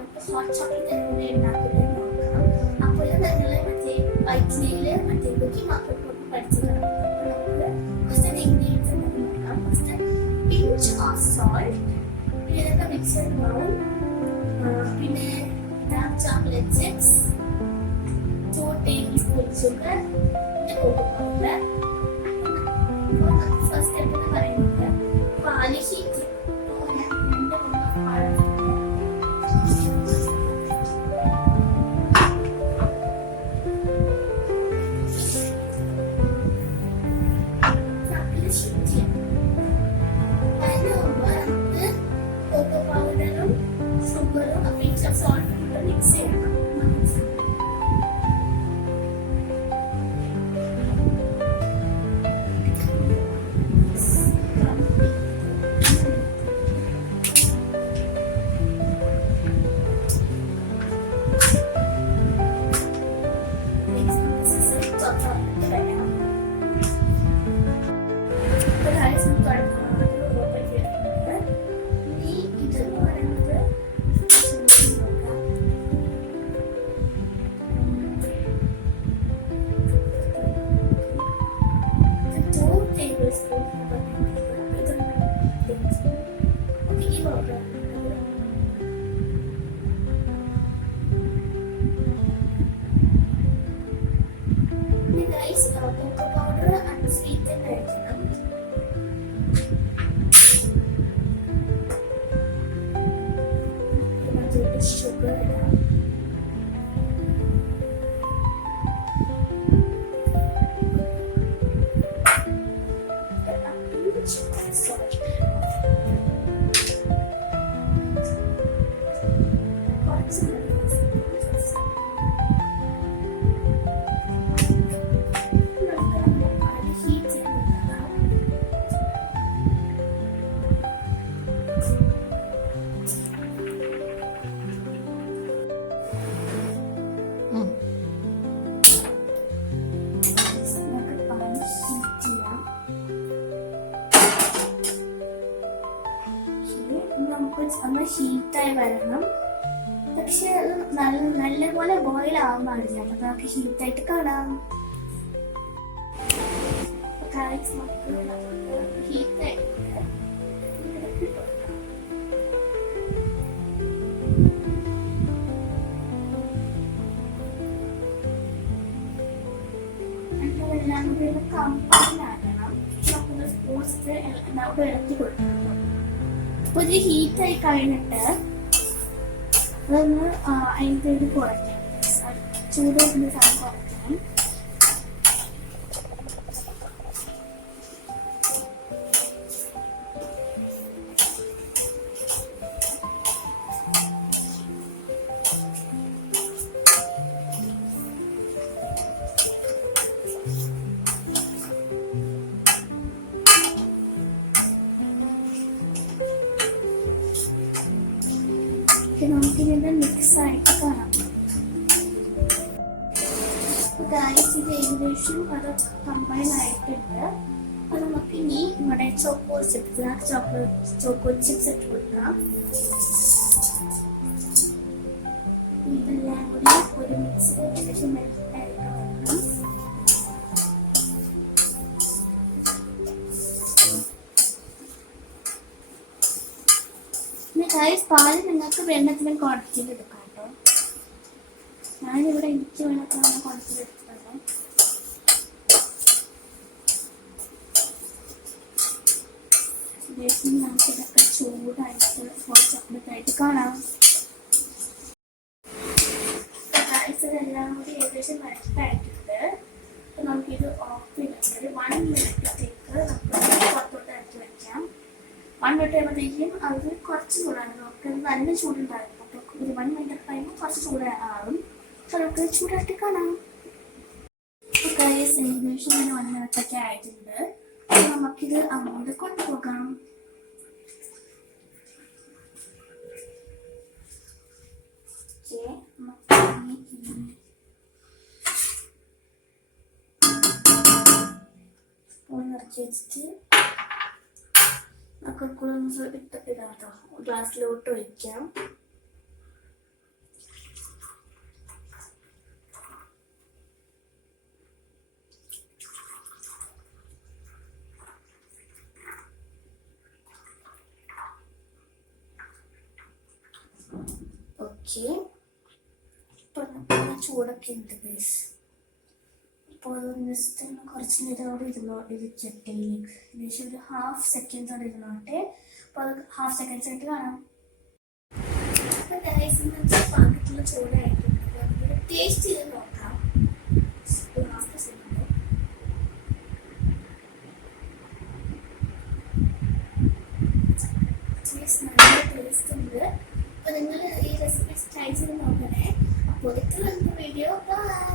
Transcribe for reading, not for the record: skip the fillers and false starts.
നമുക്ക് hot chocolate എങ്ങനെ ഉണ്ടാക്കുന്നത് നോക്കാം. അപ്പോൾ നിങ്ങൾ വൈറ്റിലെ കുക്കിംഗ് മാർക്കറ്റ് പഠിച്ചതാണ്. നമുക്ക് ഫസ്റ്റ് ഇൻഗ്രീഡിയൻസ് എന്തെങ്കിലും നോക്കാം. ഫസ്റ്റ് പിഞ്ച് ഓഫ് സോൾട്ട്, പിന്നെ ഇതൊക്കെ മിക്സഡ് ബൗൾ, പിന്നെ dark chocolate chips, 2 tablespoon sugar, പിന്നെ കോക്കോ പൗഡർ. ഫസ്റ്റ് സ്റ്റെപ്പ് എന്ന് പറയുന്നത് പാല് ഹീറ്റ്. കോക്കോ പൗഡർ അൺസ്വീറ്റൻഡ് ആയിരിക്കണം. ഷുഗർ ഇടാം. ഒന്ന് ഹീറ്റായി വരണം. പക്ഷെ അത് നല്ലപോലെ ബോയിൽ ആവാൻ പാടില്ല. അപ്പൊ നമുക്ക് ഹീറ്റായിട്ട് കാണാം. ഹീറ്റായിട്ട് എല്ലാം കൂടി കമ്പനിയാക്കണം. നമുക്ക് സ്പൂൺസ് എല്ലാവരും ഇളക്കി കൊടുക്കണം. അപ്പോൾ ഇത് ഹീറ്റായി കഴിഞ്ഞിട്ട് അതൊന്ന് അതിൻ്റെ ഇത് കുറയ്ക്കാം. ചൂട് സാധനം കുറയ്ക്കണം. നമുക്കിത് മിക്സ് ആയിട്ട് കാണാം. ഇത് ഏകദേശം അത് കമ്പൈൻ ആയിട്ടുണ്ട്. അപ്പൊ നമുക്ക് ഇനി നമ്മുടെ choco chips, black choco chips ഇട്ട് കൊടുക്കാം. ഇതെല്ലാം കൂടി ഒരു മിക്സിൽ ഏകദേശം മെൽറ്റ് ആയിട്ട് കൊടുക്കാം. പാല് നിങ്ങൾക്ക് വെള്ളത്തിന് ക്വാണ്ടിറ്റിയിൽ എടുക്കാം കേട്ടോ. ഞാനിവിടെ എനിക്ക് വേണത്തിലാണ് ക്വാണ്ടിറ്റിയിൽ എടുക്കുന്നത്. നമുക്ക് ഇതൊക്കെ ചൂടായിട്ട് ചോക്ലേറ്റ് കാണാം. ഇതെല്ലാം കൂടി ഏകദേശം മെൽറ്റായിട്ടുണ്ട്. അപ്പൊ നമുക്കിത് ഓഫ് ചെയ്തിട്ട് ഒരു 1 മിനിറ്റത്തേക്ക് നമുക്ക് പുറത്തോട്ട് എടുത്ത് വെക്കാം. 1 മിനിറ്റ് കഴിയുമ്പോഴത്തേക്കും അത് കുറച്ച് ചൂടാണ്. നമുക്ക് നല്ല ചൂടുണ്ടായിരുന്നു. അപ്പോൾ ഒരു 1 മിനിറ്റ് കഴിയുമ്പോൾ കുറച്ച് ചൂടാകും. അപ്പോൾ നമുക്ക് ചൂടായിട്ട് കാണാം. ഏകദേശം 1 മിനിറ്റൊക്കെ ആയിട്ടുണ്ട്. അപ്പോൾ നമുക്കിത് അങ്ങോട്ട് കൊണ്ടുപോകാം. സ്പൂൺ നിറച്ച് വെച്ചിട്ട് നമുക്ക് ഇടാട്ടോ ഗ്ലാസ്സിലോട്ട് ഒഴിക്കാം. ഓക്കെ, ഇപ്പം ചൂടൊക്കെ ഉണ്ട് ഗൈസ്. അപ്പോൾ അതൊന്ന് ജസ്റ്റ് കുറച്ച് നേരം അവിടെ ഇരിക്കട്ടെ. ഏകദേശം ഒരു ഹാഫ് സെക്കൻഡ്സ് അവിടെ ഇരുന്നോട്ടെ. അപ്പോൾ അത് ഹാഫ് സെക്കൻഡ്സ് ആയിട്ട് കാണാം. അപ്പോൾ ഗൈസ് പാകത്തുള്ള ചൂടായിട്ടുണ്ട്. ടേസ്റ്റ് ചെയ്ത് നോക്കാം.